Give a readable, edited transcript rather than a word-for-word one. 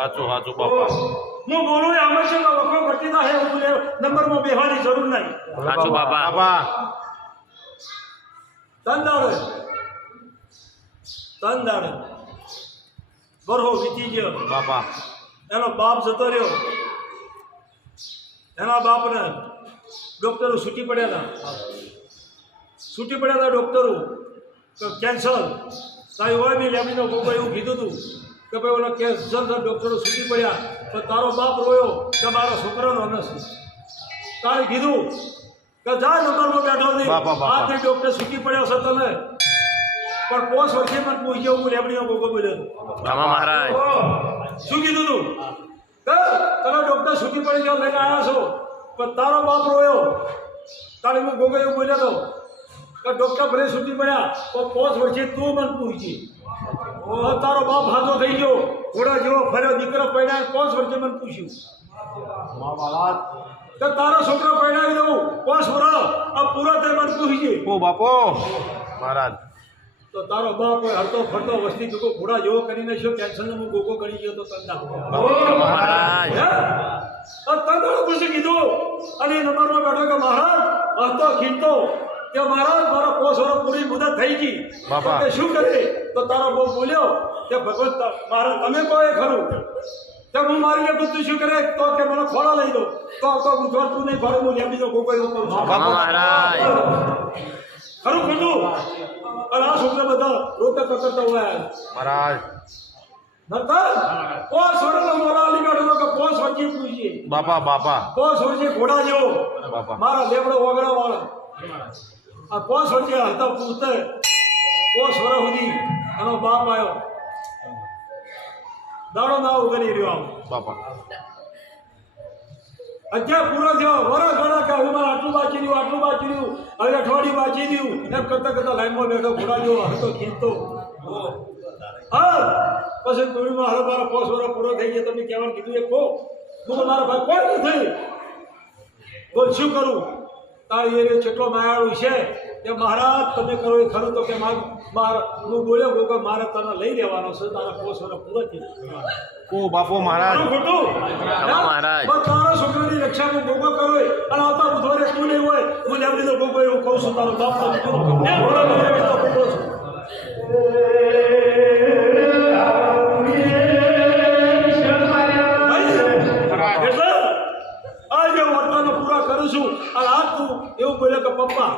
હાચું હાચું બાપા હું બોલું આમાં છે વખો ભરતી ના હે નંબરમાં બેહવાની જરૂર નહીં હાચું બાપા બાપા તંદાડે બરહો વીતી ગયો બાપા એનો બાપ જતો રહ્યો એના બાપને ડોક્ટરો છૂટી પડ્યા હતા ડોક્ટરો તો કેન્સર તારી હોય બી લેબડીનો ગોગો એવું કીધું હતું કે ભાઈ ઓલો કેન્સર ડોક્ટરો છૂટી પડ્યા તો તારો બાપ રોયો કે મારા છોકરાનો નથી તારે કીધું કે જા નંબરમાં બેઠો નહીં આજથી ડોક્ટર છૂટી પડ્યો છે તને પણ 5 વર્ષે મને પૂછ્યો હું લેબડીનો ગોગો બોલ્યો મહારાજ શું કીધું તું કે તમે ડોક્ટર છૂટી પડી ગયો લઈને આવ્યા છો પણ તારો બાપ રોયો તારે હું ગોગો એવું બોલ્યો હતો કે ડોક્ટર ભલે છૂટી પડ્યા તો 5 વર્ષે તું મને પૂછી તારો બાપ હાથો થઈ ગયો ઘોડા જેવો ફર્યો દીકરો પડ્યા 5 વર્ષે મને પૂછ્યું કે તારો છોકરો પડ્યા દઉં 5 વર્ષ આ પૂરો તે મને પૂછી ઓ બાપો મહારાજ તો તારો બાપ હરતો ફરતો વસ્તી ગોગો ઘોડા જેવો કરીને શું કેન્સરનો હું ગોગો કરી ગયો તો તંદા મહારાજ તંદાળો પછી કીધું અને નંબરમાં બેઠો કે મહારાજ હરતો ખીચતો કે મહારાજ મારા 5 વર્ષ પૂરી મુદત થઈ ગઈ તે શું કરે તો તારો બહુ બોલ્યો કે ભગવત મહારાજ તમે કહો એ ખરું કે હું મારી લે તું શું કરે તો કે મને ખોળા લઈ દો તો ગુજરાત તું નહીં ફરે હું લેબીનો ગોગો એવું કરું છું મહારાજ ખરું ખોટું અને આ છોકરા બધા રોતા કરતા હોય મહારાજ નરતા 5 વર્ષનો મોરાલી કાઢો કે 5 વર્ષે પૂછીએ બાપા બાપા 5 વર્ષે ઘોડા જેવો બાપા મારા લેબડો વગડા વાળા આ 5 વર્ષે હતા પૂછતે 5 વર્ષ સુધી એનો બાપ આવ્યો દાડો ના ઉગરી રહ્યો બાપા અત્યારે પૂરો થયો વરસ ઘણા કે હું મારે આટલું બાકી રહ્યું હવે અઠવાડિયું બાકી રહ્યું એમ કરતા લાઈનમાં બેઠો ઘોડા જેવો હતો ખીચતો હા પછી ટોળીમાં હવે મારા 5 વર્ષ પૂરો થઈ ગયા તમે કહેવાનું કીધું એ કહો હું તો મારા ભાઈ કોઈ નથી બોલ શું કરું તારી એ કેટલો માયાળું છે કે મહારાજ તમે કરો એ ખરું તો કે હું બોલ્યો ગોગો મારે તને લઈ લેવાનો છે તારા 5 વર્ષ પૂરો થઈ ઓ બાપો મહારાજ ખોટું મહારાજ તારા છોકરાની રક્ષામાં ગોગો કરો અને આવતા બુધવારે તું નહીં હોય હું લેબડીનો ગોગો એવું કહું છું તારો બાપ આજે વર્તનો પૂરા કરું છું અને આ તું એવું બોલ્યો કે પપ્પા